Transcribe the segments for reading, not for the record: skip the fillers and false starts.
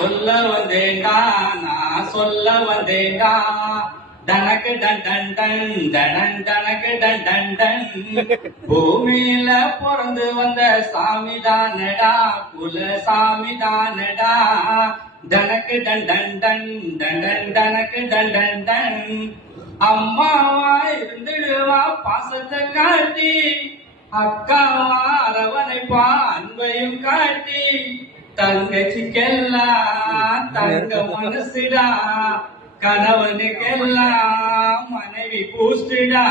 சொல்ல வந்தேண்டா நான் சொல்ல வந்தேண்டா தனக்கு டன் டன் டன் தனன் தனக்கு டன் டன் டன் பூமியில பிறந்து வந்த சாமி தானடா குல சாமி தானடா தனக்கு டன் டன் டன் தனன் தனக்கு டன் டன் டன் அம்மாவா இருந்துடுவா பாசத்தை காட்டி அக்காவா அரவணைப்பா அன்பையும் காட்டி தங்கச்சிக்கெல்லாம் தங்க மனசுடா கணவனுக்கெல்லாம் மனைவி பூஸ்டுடா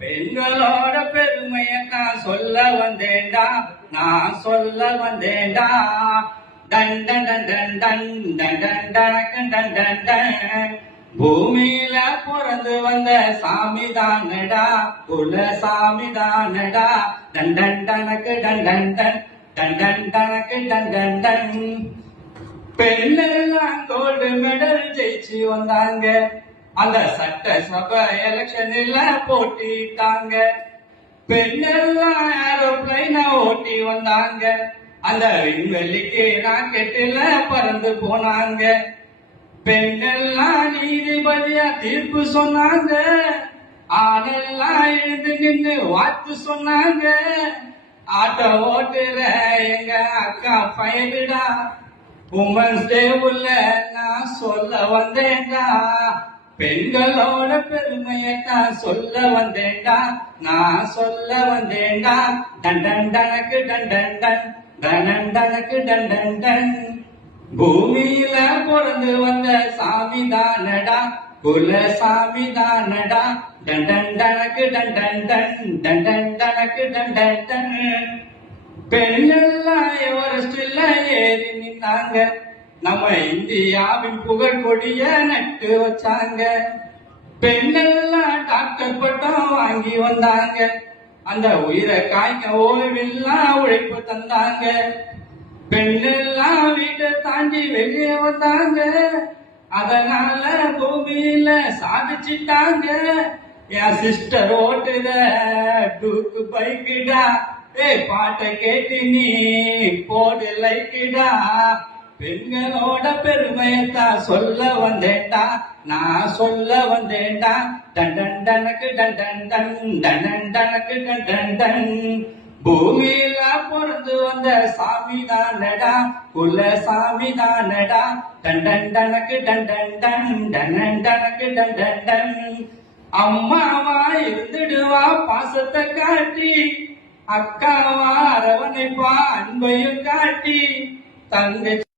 பெண்களோட பெருமையை நான் சொல்ல வந்தேன்டா நான் சொல்ல வந்தேன்டா டன் டன் டன் டன் டன் டன் டன் டன் டன் டன் பூமியில பிறந்து வந்த சாமி தானடா குல சாமி தானடா டன் டன் டனக்கு டன் டன் டன் டன் டன் டனக்கு டன் டன் டன் பெண்ணெல்லாம் கோல்டு மெடல் ஜெயிச்சு வந்தாங்க அந்த சட்டசபை எலெக்ஷன்ல போட்டிட்டாங்க பெண்ணெல்லாம் ஏரோப்ளைன ஓட்டி வந்தாங்க அந்த விண்வெளிக்கு ராக்கெட்டுல பறந்து போனாங்க பெண்ணெல்லாம் நீதிபதியா தீர்ப்பு சொன்னாங்க ஆணெல்லாம் எழுந்து நின்று வாத்து சொன்னாங்க ஆட்டோ ஓட்டுற எங்க அக்கா பயலுடா உமன்ஸ் டேவுல நான் சொல்ல வந்தேன்டா பெண்களோட பெருமையை நான் சொல்ல வந்தேன்டா நான் சொல்ல வந்தேன்டா டன் டன் டனக்கு டன் டன் டன் தனன் டனக்கு டன் டன் டன் பூமியில பிறந்து வந்த சாமி தானடா குல சாமி தானடா டன் டன் டனக்கு டன் டன் டன் டன் டன் டனக்கு டன் டன் டன் பெண்ணெல்லாம் எவரெஸ்ட்ல ஏறி நின்னாங்க நம்ம இந்தியாவின் புகழ் கொடிய நட்டு வச்சாங்க பெண்ணெல்லாம் டாக்டர் பட்டம் வாங்கி வந்தாங்க அந்த உயிரை காய்க்க ஓய்வெல்லாம் உழைப்பு தந்தாங்க பெண்ணெல்லாம் வீட்டை தாண்டி வெளியே வந்தாங்க அதனால பூமியில சாதிச்சிட்டாங்க என் சிஸ்டர் ஓட்டுத டூக்கு பைக்குடா பாட்டை கேட்டு நீ போடு லைக்குடா பெண்களோட பெருமையத்தான் சொல்ல வந்தேன்டா நான் சொல்ல வந்தேன்டா டன் டன் டனக்கு டன் டன் டன் டன் டனக்கு டன் டன் டன் பூமியில பிறந்து வந்த சாமி தானடா குல சாமி தானடா டன் டன் டனக்கு டன் டன் டன் டன் டனக்கு டன் டன் டன் அம்மாவா இருந்துடுவா பாசத்தை காட்டி அக்காவா அரவணைப்பா அன்பையும் காட்டி தங்கச்சி